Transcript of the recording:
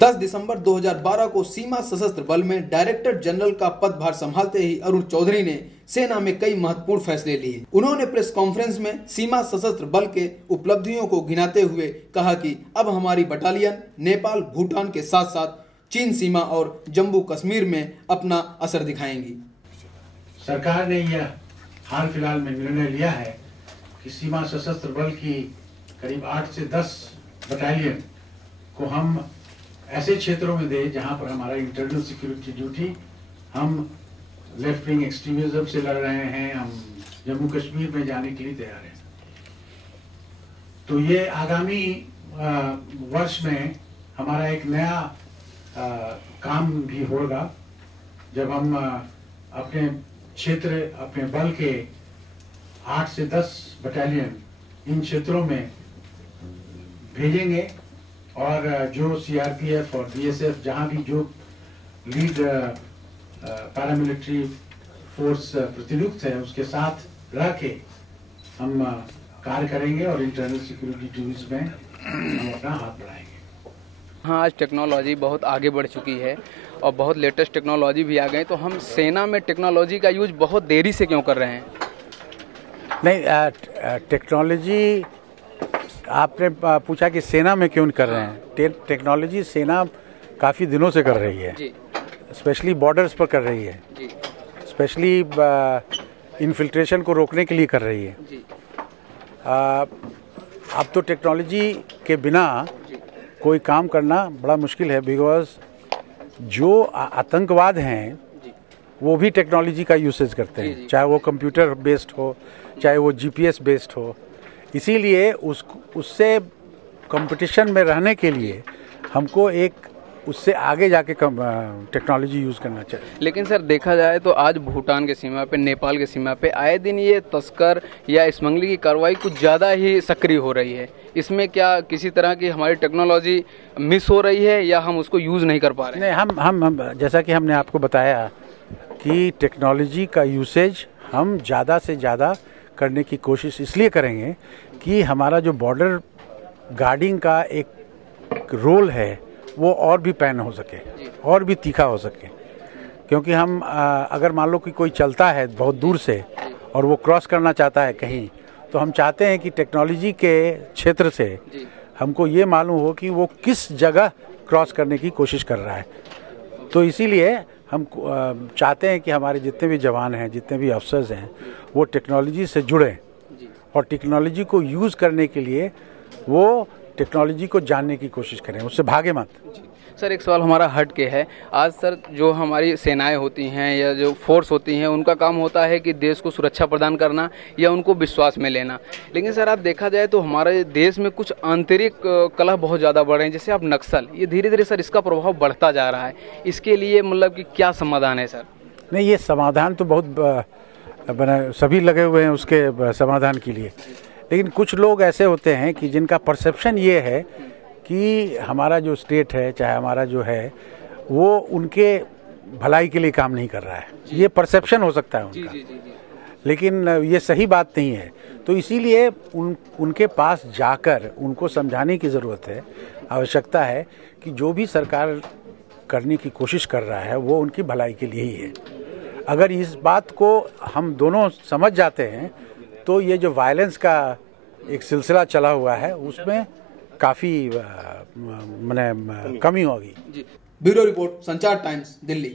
10 दिसंबर 2012 को सीमा सशस्त्र बल में डायरेक्टर जनरल का पदभार संभालते ही अरुण चौधरी ने सेना में कई महत्वपूर्ण फैसले लिए। उन्होंने प्रेस कॉन्फ्रेंस में सीमा सशस्त्र बल के उपलब्धियों को गिनाते हुए कहा कि अब हमारी बटालियन नेपाल, भूटान के साथ साथ चीन सीमा और जम्मू कश्मीर में अपना असर दिखाएंगी। सरकार ने यह हाल फिलहाल में निर्णय लिया है कि सीमा सशस्त्र बल की करीब 8 से 10 बटालियन को हम ऐसे क्षेत्रों में दे जहां पर हमारा इंटरनल सिक्योरिटी ड्यूटी, हम लेफ्ट विंग एक्सट्रीमिज्म से लड़ रहे हैं, हम जम्मू कश्मीर में जाने के लिए तैयार हैं। तो ये आगामी वर्ष में हमारा एक नया काम भी होगा, जब हम अपने क्षेत्र, अपने बल के 8 से 10 बटालियन इन क्षेत्रों में भेजेंगे और जो सीआरपीएफ और बीएसएफ जहां भी जो लीड पैरामिलिट्री फोर्स प्रतिनियुक्त है उसके साथ रह के हम कार्य करेंगे और इंटरनल सिक्योरिटी ड्यूटीज में हम अपना हाथ बढ़ाएंगे। हाँ, आज टेक्नोलॉजी बहुत आगे बढ़ चुकी है और बहुत लेटेस्ट टेक्नोलॉजी भी आ गई, तो हम सेना में टेक्नोलॉजी का यूज बहुत देरी से क्यों कर रहे हैं? नहीं, टेक्नोलॉजी आपने पूछा कि सेना में क्यों कर रहे हैं। टेक्नोलॉजी सेना काफ़ी दिनों से कर रही है, स्पेशली बॉर्डर्स पर कर रही है, स्पेशली इन्फिल्ट्रेशन को रोकने के लिए कर रही है। अब तो टेक्नोलॉजी के बिना कोई काम करना बड़ा मुश्किल है, बिकॉज जो आतंकवाद हैं वो भी टेक्नोलॉजी का यूसेज करते हैं, चाहे वो कंप्यूटर बेस्ड हो, चाहे वो जीपीएस बेस्ड हो। इसीलिए उससे कंपटीशन में रहने के लिए हमको एक उससे आगे जाके टेक्नोलॉजी यूज़ करना चाहिए। लेकिन सर, देखा जाए तो आज भूटान के सीमा पे, नेपाल के सीमा पे आए दिन ये तस्कर या स्मगलिंग की कार्रवाई कुछ ज़्यादा ही सक्रिय हो रही है। इसमें क्या किसी तरह की हमारी टेक्नोलॉजी मिस हो रही है या हम उसको यूज़ नहीं कर पा रहे हैं? नहीं, हम जैसा कि हमने आपको बताया कि टेक्नोलॉजी का यूसेज हम ज़्यादा से ज़्यादा करने की कोशिश इसलिए करेंगे कि हमारा जो बॉर्डर गार्डिंग का एक रोल है वो और भी पैन हो सके और भी तीखा हो सके। क्योंकि हम अगर मान लो कि कोई चलता है बहुत दूर से और वो क्रॉस करना चाहता है कहीं, तो हम चाहते हैं कि टेक्नोलॉजी के क्षेत्र से हमको ये मालूम हो कि वो किस जगह क्रॉस करने की कोशिश कर रहा है। तो इसीलिए हम चाहते हैं कि हमारे जितने भी जवान हैं, जितने भी अफसर्स हैं, वो टेक्नोलॉजी से जुड़ें और टेक्नोलॉजी को यूज़ करने के लिए वो टेक्नोलॉजी को जानने की कोशिश करें, उससे भागे मत। सर, एक सवाल हमारा हट के है। आज सर, जो हमारी सेनाएं होती हैं या जो फोर्स होती हैं, उनका काम होता है कि देश को सुरक्षा प्रदान करना या उनको विश्वास में लेना। लेकिन सर, आप देखा जाए तो हमारे देश में कुछ आंतरिक कलह बहुत ज़्यादा बढ़ रहे हैं, जैसे आप नक्सल, ये धीरे धीरे सर इसका प्रभाव बढ़ता जा रहा है। इसके लिए मतलब कि क्या समाधान है सर? नहीं, ये समाधान तो बहुत सभी लगे हुए हैं उसके समाधान के लिए, लेकिन कुछ लोग ऐसे होते हैं कि जिनका परसेप्शन ये है कि हमारा जो स्टेट है, चाहे हमारा जो है, वो उनके भलाई के लिए काम नहीं कर रहा है। ये परसेप्शन हो सकता है उनका, लेकिन ये सही बात नहीं है। तो इसीलिए उनके पास जाकर उनको समझाने की ज़रूरत है, आवश्यकता है कि जो भी सरकार करने की कोशिश कर रहा है वो उनकी भलाई के लिए ही है। अगर इस बात को हम दोनों समझ जाते हैं तो ये जो वायलेंस का एक सिलसिला चला हुआ है उसमें काफ़ी कमी होगी। ब्यूरो रिपोर्ट, संचार टाइम्स, दिल्ली।